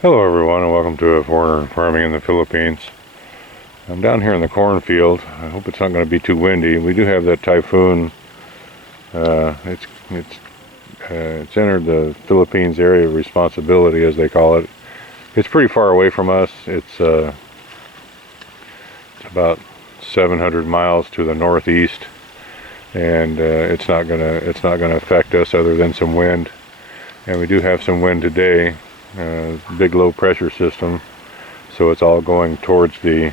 Hello everyone, and welcome to Foreigner Farming in the Philippines. I'm down here in the cornfield. I hope it's not going to be too windy. We do have that typhoon. It's entered the Philippines area of responsibility, as they call it. It's pretty far away from us. It's about 700 miles to the northeast, and it's not gonna affect us other than some wind. And we do have some wind today. Big low pressure system, so it's all going towards the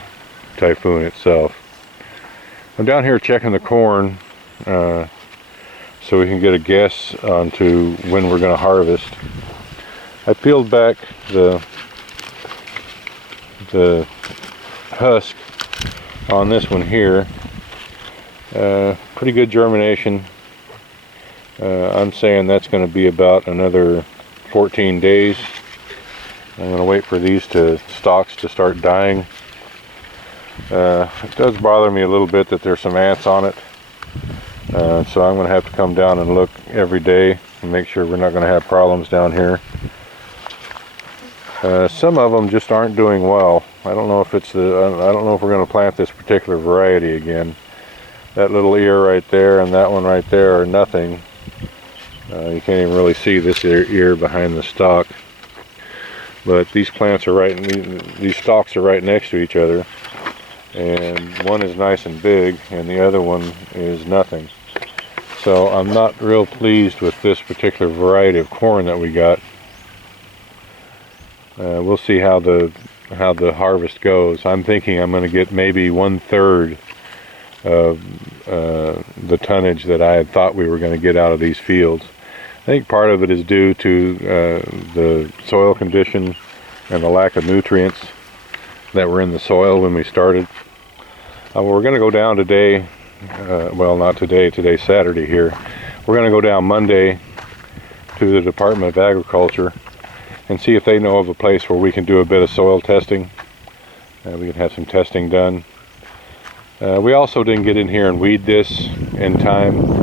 typhoon itself. I'm down here checking the corn so we can get a guess onto when we're going to harvest. I peeled back the husk on this one here. Pretty good germination. I'm saying that's going to be about another 14 days. I'm going to wait for these stalks to start dying. It does bother me a little bit that there's some ants on it. So I'm going to have to come down and look every day and make sure we're not going to have problems down here. Some of them just aren't doing well. I don't know if I don't know if we're going to plant this particular variety again. That little ear right there and that one right there are nothing. You can't even really see this ear behind the stalk. But these plants are these stalks are right next to each other, and one is nice and big and the other one is nothing. So I'm not real pleased with this particular variety of corn that we got. We'll see how the harvest goes. I'm thinking I'm going to get maybe 1/3 of the tonnage that I had thought we were going to get out of these fields. I think part of it is due to the soil condition and the lack of nutrients that were in the soil when we started. We're going to go down today, well, not today, today's Saturday here. We're going to go down Monday to the Department of Agriculture and see if they know of a place where we can do a bit of soil testing. We can have some testing done. We also didn't get in here and weed this in time.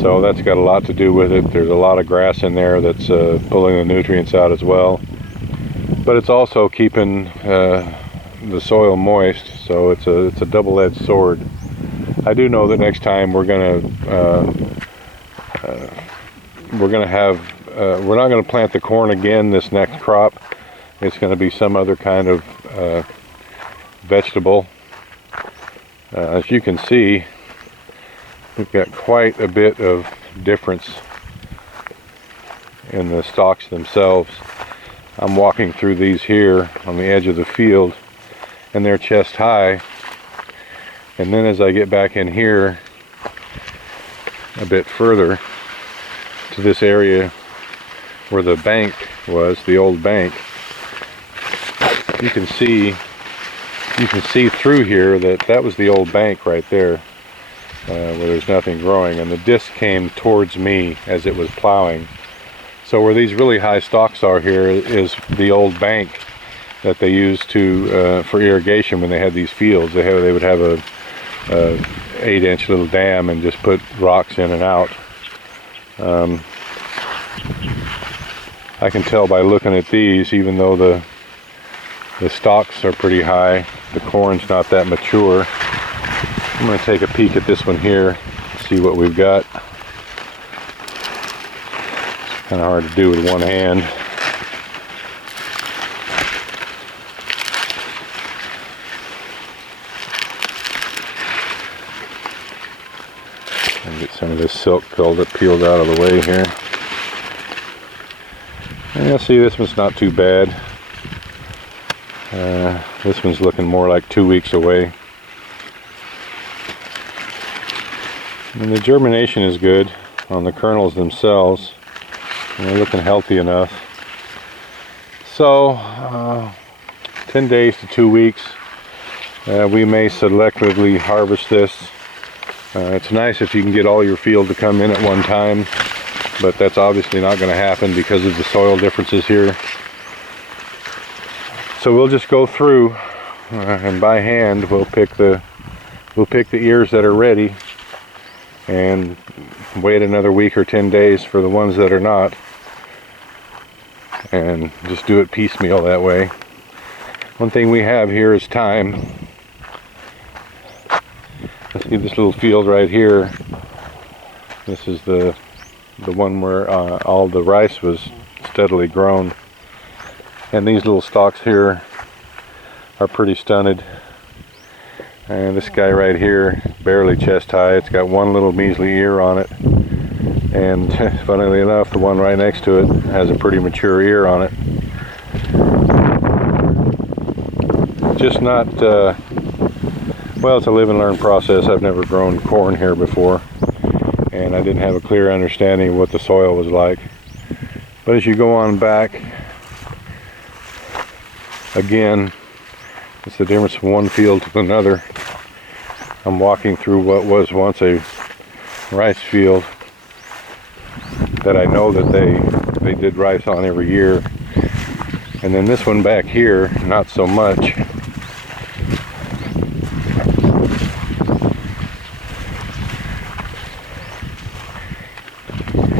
So that's got a lot to do with it. There's a lot of grass in there that's pulling the nutrients out as well. But it's also keeping the soil moist, so it's a double-edged sword. I do know that next time we're not going to plant the corn again this next crop. It's going to be some other kind of vegetable. As you can see, we've got quite a bit of difference in the stalks themselves. I'm walking through these here on the edge of the field, and they're chest high. And then as I get back in here a bit further to this area where the bank was, the old bank, you can see through here that was the old bank right there. Where there's nothing growing, and the disc came towards me as it was plowing. So where these really high stalks are here is the old bank that they used for irrigation when they had these fields. They would have a 8-inch little dam and just put rocks in and out. I can tell by looking at these, even though the stalks are pretty high, the corn's not that mature. I'm going to take a peek at this one here, see what we've got. It's kind of hard to do with one hand. And get some of this silk peeled out of the way here. Yeah, see, this one's not too bad. This one's looking more like 2 weeks away. And the germination is good on the kernels themselves, and they're looking healthy enough. So 10 days to 2 weeks, we may selectively harvest this. It's nice if you can get all your field to come in at one time, but that's obviously not going to happen because of the soil differences here. So we'll just go through and by hand we'll pick the ears that are ready and wait another week or 10 days for the ones that are not. and just do it piecemeal that way. One thing we have here is time. Let's see this little field right here. This is the one where all the rice was steadily grown. And these little stalks here are pretty stunted. And this guy right here, barely chest high. It's got one little measly ear on it. And funnily enough, the one right next to it has a pretty mature ear on it. Just not, well, it's a live and learn process. I've never grown corn here before, and I didn't have a clear understanding of what the soil was like. But as you go on back, again, it's the difference from one field to another. I'm walking through what was once a rice field that I know that they did rice on every year. And then this one back here, not so much.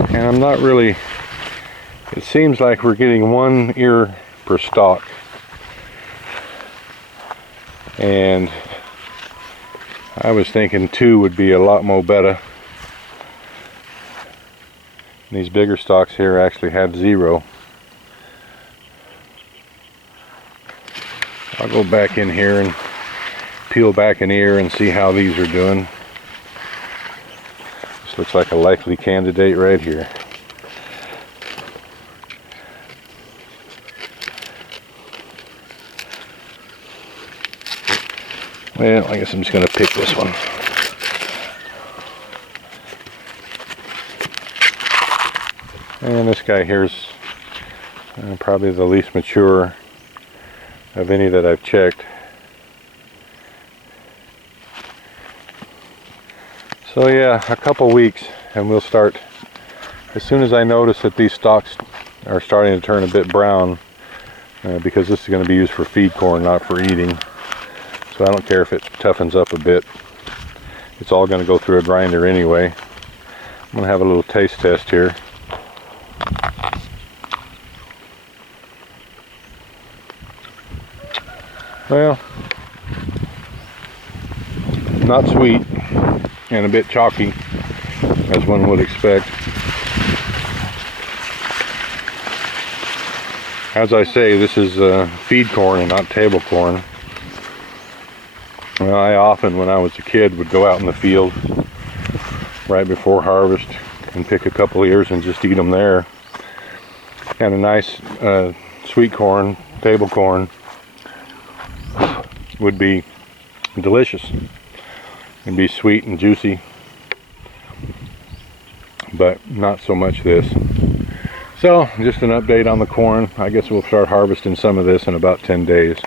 And I'm not really, it seems like we're getting one ear per stalk. And I was thinking 2 would be a lot more better. These bigger stalks here actually have 0. I'll go back in here and peel back an ear and see how these are doing. This looks like a likely candidate right here. Well, I guess I'm just going to pick this one. And this guy here's probably the least mature of any that I've checked. So yeah, a couple weeks and we'll start. As soon as I notice that these stalks are starting to turn a bit brown, because this is going to be used for feed corn, not for eating. So I don't care if it toughens up a bit. It's all going to go through a grinder anyway. I'm going to have a little taste test here. Well, not sweet and a bit chalky, as one would expect. As I say, this is feed corn and not table corn. Well, I often, when I was a kid, would go out in the field right before harvest and pick a couple ears and just eat them there. And a nice sweet corn, table corn, would be delicious. It'd be sweet and juicy, but not so much this. So, just an update on the corn. I guess we'll start harvesting some of this in about 10 days.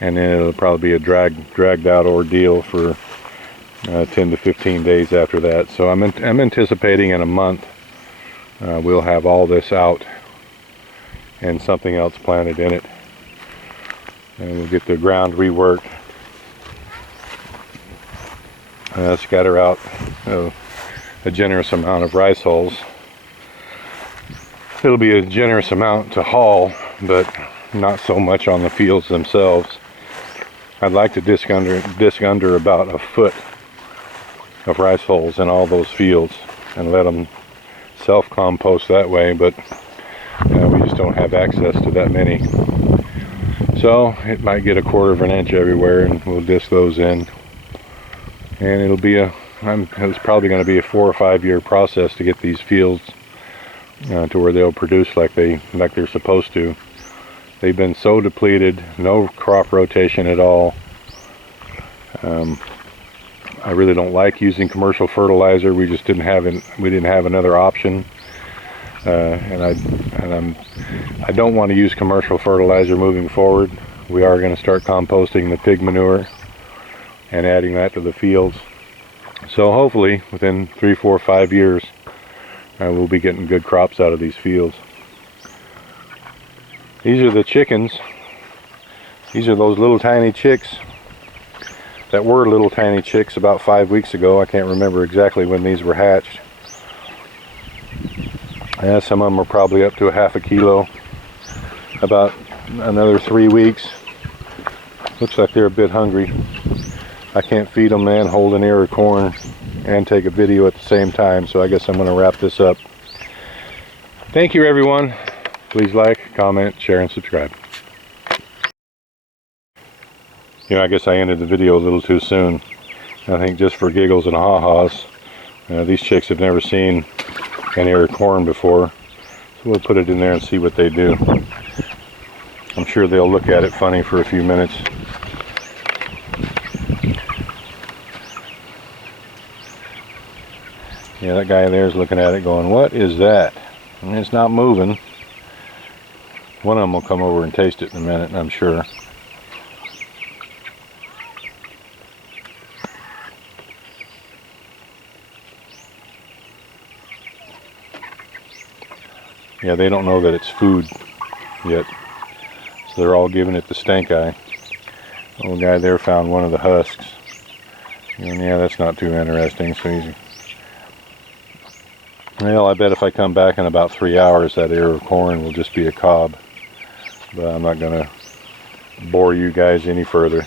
And then it'll probably be a dragged out ordeal for 10 to 15 days after that. So I'm anticipating in a month we'll have all this out and something else planted in it. And we'll get the ground reworked. Scatter out a generous amount of rice hulls. It'll be a generous amount to haul, but not so much on the fields themselves. I'd like to disc under about a foot of rice hulls in all those fields and let them self-compost that way, but we just don't have access to that many. So it might get a 1/4 inch everywhere, and we'll disc those in. And it'll be it's probably going to be a 4 or 5 year process to get these fields to where they'll produce like they're supposed to. They've been so depleted, no crop rotation at all. I really don't like using commercial fertilizer. We just didn't have another option. And I don't want to use commercial fertilizer moving forward. We are going to start composting the pig manure and adding that to the fields. So hopefully within 3, 4, 5 years we'll be getting good crops out of these fields. These are the chickens. These are those little tiny chicks that were little tiny chicks about 5 weeks ago. I can't remember exactly when these were hatched. Some of them are probably up to a 1/2 kilo. about another 3 weeks. Looks like they're a bit hungry. I can't feed them and hold an ear of corn and take a video at the same time, so I guess I'm going to wrap this up. Thank you, everyone. Please like, comment, share, and subscribe. You know, I guess I ended the video a little too soon. I think just for giggles and ha-has. These chicks have never seen an ear of corn before, so we'll put it in there and see what they do. I'm sure they'll look at it funny for a few minutes. Yeah, that guy there is looking at it going, what is that? And it's not moving. One of them will come over and taste it in a minute, I'm sure. Yeah, they don't know that it's food yet, so they're all giving it the stink eye. The little guy there found one of the husks. And yeah, that's not too interesting, so he's... Well, I bet if I come back in about 3 hours, that ear of corn will just be a cob. But I'm not going to bore you guys any further.